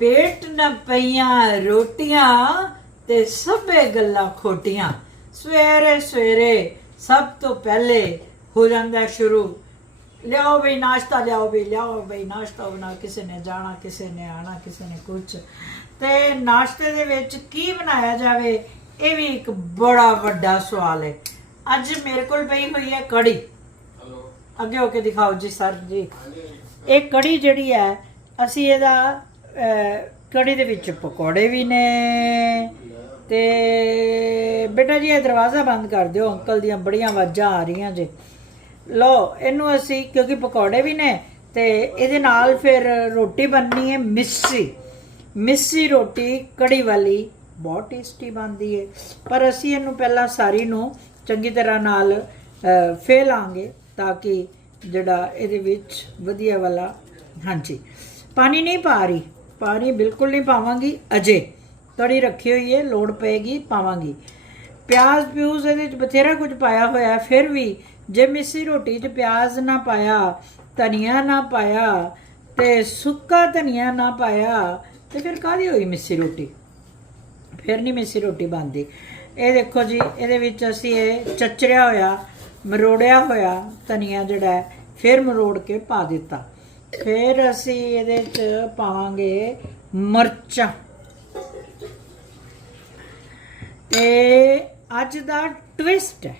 ਪੇਟ ਨ ਪਈਆਂ ਰੋਟੀਆਂ ਤੇ ਸਭੇ ਗੱਲਾਂ ਖੋਟੀਆਂ। ਸਵੇਰੇ ਸਵੇਰੇ ਸਭ ਤੋਂ ਪਹਿਲੇ ਹੋ ਜਾਂਦਾ ਸ਼ੁਰੂ ਲਿਆਓ ਬਈ ਨਾਸ਼ਤਾ ਲਿਆਓ ਬਈ ਲਿਆਓ ਬਈ ਨਾਸ਼ਤਾ ਬਣਾ ਕਿਸੇ ਨੇ ਜਾਣਾ ਕਿਸੇ ਨੇ ਆਣਾ ਕਿਸੇ ਨੇ ਕੁਝ ਤੇ ਨਾਸ਼ਤੇ ਦੇ ਵਿੱਚ ਕੀ ਬਣਾਇਆ ਜਾਵੇ ਇਹ ਵੀ ਇੱਕ ਬੜਾ ਵੱਡਾ ਸਵਾਲ ਹੈ। ਅੱਜ ਮੇਰੇ ਕੋਲ ਪਈ ਹੋਈ ਹੈ ਕੜੀ। ਅੱਗੇ ਹੋ ਕੇ ਦਿਖਾਓ ਜੀ ਸਰ ਜੀ। ਇਹ ਕੜੀ ਜਿਹੜੀ ਹੈ ਅਸੀਂ ਇਹਦਾ ਕੜੀ ਦੇ ਵਿੱਚ ਪਕੌੜੇ ਵੀ ਨੇ ਤੇ ਬੇਟਾ ਜੀ, ਇਹ ਦਰਵਾਜ਼ਾ ਬੰਦ ਕਰ ਦਿਓ, ਅੰਕਲ ਦੀਆਂ ਬੜੀਆਂ ਆਵਾਜ਼ਾਂ ਆ ਰਹੀਆਂ ਜੇ। ਲੋ ਇਹਨੂੰ ਅਸੀਂ, ਕਿਉਂਕਿ ਪਕੌੜੇ ਵੀ ਨੇ, ਤੇ ਇਹਦੇ ਨਾਲ ਫਿਰ ਰੋਟੀ ਬਣਨੀ ਹੈ ਮਿੱਸੀ। ਮਿੱਸੀ ਰੋਟੀ ਕੜੀ ਵਾਲੀ ਬਹੁਤ ਟੇਸਟੀ ਬਣਦੀ ਹੈ। ਪਰ ਅਸੀਂ ਇਹਨੂੰ ਪਹਿਲਾਂ ਸਾਰੀ ਨੂੰ ਚੰਗੀ ਤਰ੍ਹਾਂ ਨਾਲ ਫੇ ਫੇਲਾਂਗੇ ਤਾਂ ਕਿ ਜਿਹੜਾ ਇਹਦੇ ਵਿੱਚ ਵਧੀਆ ਵਾਲਾ, ਹਾਂਜੀ। ਪਾਣੀ ਨਹੀਂ ਪਾ ਰਹੀ। ਪਾਣੀ ਬਿਲਕੁਲ ਨਹੀਂ ਪਾਵਾਂਗੀ, ਅਜੇ। ਕੜੀ ਰੱਖੀ ਹੋਈ ਹੈ ਲੋੜ ਪਏਗੀ, ਪਾਵਾਂਗੀ। ਪਿਆਜ਼ ਪਿਊਜ਼ ਇਹਦੇ ਵਿੱਚ ਬਥੇਰਾ ਕੁਝ ਪਾਇਆ ਹੋਇਆ ਫਿਰ ਵੀ ਜੇ ਮਿੱਸੀ ਰੋਟੀ 'ਚ ਪਿਆਜ਼ ਨਾ ਪਾਇਆ, ਧਨੀਆ ਨਾ ਪਾਇਆ ਤੇ ਸੁੱਕਾ ਧਨੀਆ ਨਾ ਪਾਇਆ, ਤੇ ਫਿਰ ਕਾਹਦੀ ਹੋਈ ਮਿੱਸੀ ਰੋਟੀ? ਫਿਰ ਨਹੀਂ ਮਿੱਸੀ ਰੋਟੀ ਬਣਦੀ। ਇਹ ਦੇਖੋ ਜੀ, ਇਹਦੇ ਵਿੱਚ ਅਸੀਂ ਇਹ ਚਚਰਿਆ ਹੋਇਆ, ਮਰੋੜਿਆ ਹੋਇਆ ਧਨੀਆ ਜਿਹੜਾ ਹੈ, ਫਿਰ ਮਰੋੜ ਕੇ ਪਾ ਦਿੱਤਾ। ਫਿਰ ਅਸੀਂ ਇਹਦੇ 'ਚ ਪਾਵਾਂਗੇ ਮਿਰਚਾਂ। ਤੇ ਅੱਜ ਦਾ ਟਵਿਸਟ ਹੈ।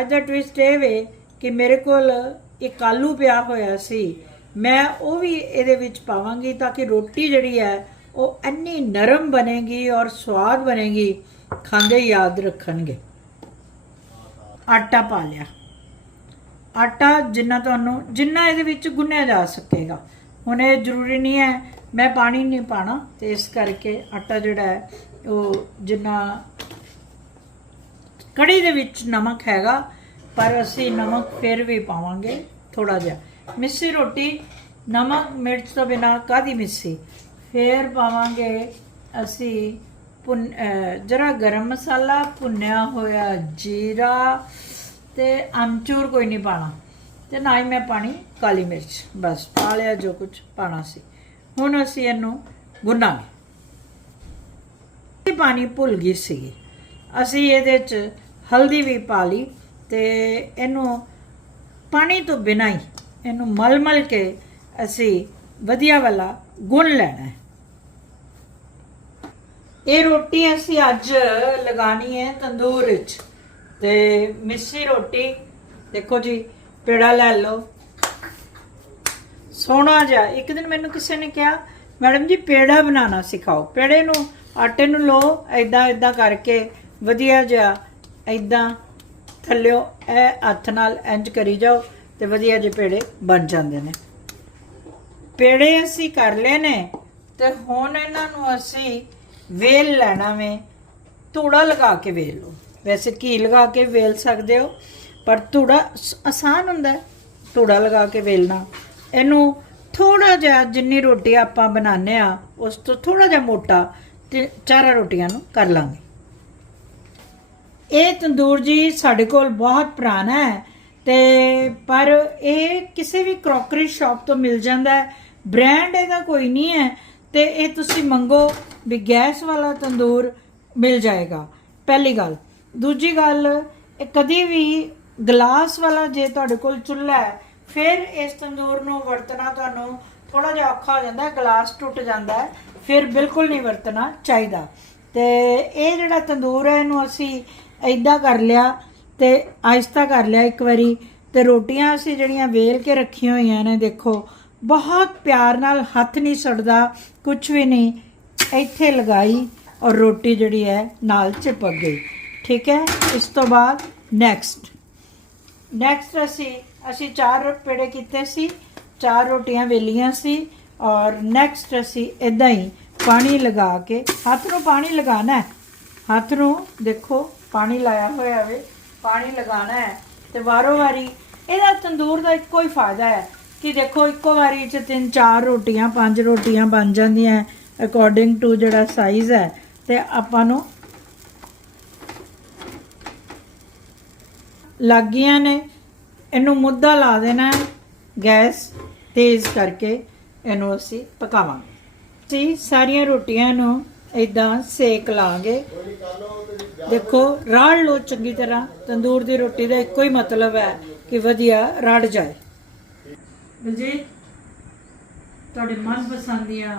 ਅੱਜ ਦਾ ਟਵਿਸਟ ਇਹ ਵੇ ਕਿ ਮੇਰੇ ਕੋਲ ਇੱਕ ਆਲੂ ਪਿਆ ਹੋਇਆ ਸੀ। ਮੈਂ ਉਹ ਵੀ ਇਹਦੇ ਵਿੱਚ ਪਾਵਾਂਗੀ ਤਾਂ ਕਿ ਰੋਟੀ ਜਿਹੜੀ ਹੈ ਉਹ ਇੰਨੀ ਨਰਮ ਬਣੇਗੀ ਔਰ ਸਵਾਦ ਬਣੇਗੀ। ਖਾਂਦੇ ਯਾਦ ਰੱਖਣਗੇ। ਆਟਾ ਪਾ ਲਿਆ। ਆਟਾ ਜਿੰਨਾ ਤੁਹਾਨੂੰ, ਜਿੰਨਾ ਇਹਦੇ ਵਿੱਚ ਗੁੰਨਿਆ ਜਾ ਸਕੇਗਾ। ਹੁਣ ਇਹ ਜ਼ਰੂਰੀ ਨਹੀਂ ਹੈ, ਮੈਂ ਪਾਣੀ ਨਹੀਂ ਪਾਣਾ, ਤੇ ਇਸ ਕਰਕੇ ਆਟਾ ਜਿਹੜਾ ਹੈ, ਉਹ ਜਿੰਨਾ ਕੜੀ ਦੇ ਵਿੱਚ ਨਮਕ ਹੈਗਾ, ਪਰ ਅਸੀਂ ਨਮਕ ਫਿਰ ਵੀ ਪਾਵਾਂਗੇ ਥੋੜਾ ਜਿਹਾ। ਮਿੱਸੀ ਰੋਟੀ, ਨਮਕ, ਮਿਰਚ ਤੋਂ ਬਿਨਾ ਕਾਦੀ ਮਿੱਸੀ? ਫਿਰ ਪਾਵਾਂਗੇ ਅਸੀਂ ਪੁੰਨ ਜਰਾ ਗਰਮ ਮਸਾਲਾ, ਭੁੰਨਿਆ ਹੋਇਆ ਜੀਰਾ ਤੇ ਅਮਚੂਰ ਕੋਈ ਨਹੀਂ ਪਾਣਾ। ਤੇ ਨਾ ਹੀ ਮੈਂ ਪਾਣੀ ਕਾਲੀ ਮਿਰਚ, ਬਸ ਪਾ ਲਿਆ ਜੋ ਕੁਝ ਪਾਣਾ ਸੀ। ਹੁਣ ਅਸੀਂ ਇਹਨੂੰ ਗੁੰਨਾਂਗੇ। ਇਹ ਪਾਣੀ ਭੁੱਲ ਗਈ ਸੀ ਅਸੀਂ ਇਹਦੇ ਚ ਹਲਦੀ ਵੀ ਪਾ ਲਈ ਤੇ ਇਹਨੂੰ ਪਾਣੀ ਤੋਂ ਬਿਨਾਂ ਹੀ ਇਹਨੂੰ ਮਲ-ਮਲ ਕੇ ਅਸੀਂ ਵਧੀਆ ਵਾਲਾ ਗੁੰਨ ਲੈਣਾ ਹੈ। ਇਹ ਰੋਟੀ ਅਸੀਂ ਅੱਜ ਲਗਾਣੀ ਹੈ ਤੰਦੂਰ ਵਿੱਚ। ਤੇ ਮਿੱਸੀ ਰੋਟੀ, ਦੇਖੋ ਜੀ, ਪੇੜਾ ਲੈ ਲਓ। ਸੋਹਣਾ ਜਿਹਾ। ਇੱਕ ਦਿਨ ਮੈਨੂੰ ਕਿਸੇ ਨੇ ਕਿਹਾ, ਮੈਡਮ ਜੀ, ਪੇੜਾ ਬਣਾਉਣਾ ਸਿਖਾਓ। ਪੇੜੇ ਨੂੰ, ਆਟੇ ਨੂੰ ਲੋ ਐਦਾਂ ਐਦਾਂ ਕਰਕੇ ਵਧੀਆ ਜਿਹਾ ਐਦਾਂ ਥੱਲਿਓ ਇਹ ਹੱਥ ਨਾਲ ਇੰਜ ਕਰੀ ਜਾਓ ਤੇ ਵਧੀਆ ਜਿਹੇ ਪੇੜੇ ਬਣ ਜਾਂਦੇ ਨੇ। ਪੇੜੇ ਅਸੀਂ ਕਰ ਲਏ ਨੇ ਤੇ ਹੁਣ ਇਹਨਾਂ ਨੂੰ ਅਸੀਂ ਵੇਲ ਲੈਣਾ ਵੇ। ਧੂੜਾ ਲਗਾ ਕੇ ਵੇਲ ਲਓ। ਵੈਸੇ ਘੀ ਲਗਾ ਕੇ ਵੇਲ ਸਕਦੇ ਹੋ, ਪਰ ਧੂੜਾ ਆਸਾਨ ਹੁੰਦਾ ਹੈ, ਧੂੜਾ ਲਗਾ ਕੇ ਵੇਲਣਾ। ਇਹਨੂੰ ਥੋੜਾ ਜਿਹਾ ਜਿੰਨੀ ਰੋਟੀ ਆਪਾਂ ਬਣਾਉਂਦੇ ਆ ਉਸ ਤੋਂ ਥੋੜਾ ਜਿਹਾ ਮੋਟਾ ਤੇ ਚਾਰਾਂ ਰੋਟੀਆਂ ਨੂੰ ਕਰ ਲਾਂਗੇ। ਇਹ ਤੰਦੂਰ ਜੀ ਸਾਡੇ ਕੋਲ ਬਹੁਤ ਪੁਰਾਣਾ ਹੈ, ਤੇ ਪਰ ਇਹ ਕਿਸੇ ਵੀ ਕਰੋਕਰੀ ਸ਼ਾਪ ਤੋਂ ਮਿਲ ਜਾਂਦਾ ਹੈ। ਬ੍ਰਾਂਡ ਇਹਦਾ ਕੋਈ ਨਹੀਂ ਹੈ, ਤੇ ਇਹ ਤੁਸੀਂ ਮੰਗੋ ਵੀ ਗੈਸ ਵਾਲਾ ਤੰਦੂਰ ਮਿਲ ਜਾਏਗਾ। ਪਹਿਲੀ ਗੱਲ ਦੂਜੀ ਗੱਲ, ਇਹ ਕਦੀ ਵੀ ਗਲਾਸ ਵਾਲਾ ਜੇ ਤੁਹਾਡੇ ਕੋਲ ਚੁੱਲ੍ਹਾ ਹੈ, ਫਿਰ ਇਸ ਤੰਦੂਰ ਨੂੰ ਵਰਤਣਾ ਤੁਹਾਨੂੰ ਥੋੜਾ ਜਿਹਾ ਔਖਾ ਹੋ ਜਾਂਦਾ ਹੈ ਗਲਾਸ ਟੁੱਟ ਜਾਂਦਾ ਹੈ, ਫਿਰ ਬਿਲਕੁਲ ਨਹੀਂ ਵਰਤਣਾ ਚਾਹੀਦਾ। ਤੇ ਇਹ ਜਿਹੜਾ ਤੰਦੂਰ ਹੈ, ਇਹਨੂੰ ਅਸੀਂ ਐਦਾਂ ਕਰ ਲਿਆ ਤੇ ਆਹਿਸਤਾ ਕਰ ਲਿਆ ਇੱਕ ਵਾਰੀ ਤੇ ਰੋਟੀਆਂ ਅਸੀਂ ਜਿਹੜੀਆਂ ਵੇਲ ਕੇ ਰੱਖੀਆਂ ਹੋਈਆਂ ਨੇ, ਦੇਖੋ, ਬਹੁਤ ਪਿਆਰ ਨਾਲ ਹੱਥ ਨਹੀਂ ਸੜਦਾ ਕੁਝ ਵੀ ਨਹੀਂ, ਇੱਥੇ ਲਗਾਈ ਔਰ ਰੋਟੀ ਜਿਹੜੀ ਹੈ ਨਾਲ ਚਿਪਕ ਗਈ। ਠੀਕ ਹੈ? ਇਸ ਤੋਂ ਬਾਅਦ ਨੈਕਸਟ ਨੈਕਸਟ ਅਸੀਂ ਅਸੀਂ ਚਾਰ ਪੇੜੇ ਕੀਤੇ ਸੀ, ਚਾਰ ਰੋਟੀਆਂ ਵੇਲੀਆਂ ਸੀ ਔਰ ਨੈਕਸਟ ਅਸੀਂ ਇਦਾਂ ਹੀ ਪਾਣੀ ਲਗਾ ਕੇ, ਹੱਥ ਨੂੰ ਪਾਣੀ ਲਗਾਣਾ ਹੈ? ਹੱਥ ਨੂੰ ਦੇਖੋ, ਪਾਣੀ ਲਾਇਆ ਹੋਇਆ ਵੇ, ਪਾਣੀ ਲਗਾਣਾ ਹੈ। ਤੇ ਵਾਰੋ ਵਾਰੀ, ਇਹਦਾ ਤੰਦੂਰ ਦਾ ਇੱਕੋ ਹੀ ਫਾਇਦਾ ਹੈ ਕਿ ਦੇਖੋ, ਇੱਕੋ ਵਾਰੀ ਚ ਤਿੰਨ ਚਾਰ ਰੋਟੀਆਂ, ਪੰਜ ਰੋਟੀਆਂ ਬਣ ਜਾਂਦੀਆਂ ਅਕੋਰਡਿੰਗ ਟੂ ਜਿਹੜਾ ਸਾਈਜ਼ ਹੈ। ਤੇ ਆਪਾਂ ਨੂੰ ਲੱਗ ਗਈਆਂ ਨੇ। ਇਹਨੂੰ ਮੁੱਦਾ ਲਾ ਦੇਣਾ ਗੈਸ ਤੇਜ਼ ਕਰਕੇ। ਇਹਨੂੰ ਅਸੀਂ ਪਕਾਵਾਂਗੇ। ਅਸੀਂ ਸਾਰੀਆਂ ਰੋਟੀਆਂ ਨੂੰ ਇਦਾਂ ਸੇਕ ਲਾਂਗੇ। ਦੇਖੋ, ਰਾੜ ਲੋ ਚੰਗੀ ਤਰ੍ਹਾਂ। ਤੰਦੂਰ ਦੀ ਰੋਟੀ ਦਾ ਇੱਕੋ ਹੀ ਮਤਲਬ ਹੈ ਕਿ ਵਧੀਆ ਰੜ ਜਾਏ। ਬਲਜੀਤ ਤੁਹਾਡੇ ਮਨਪਸੰਦ ਦੀਆਂ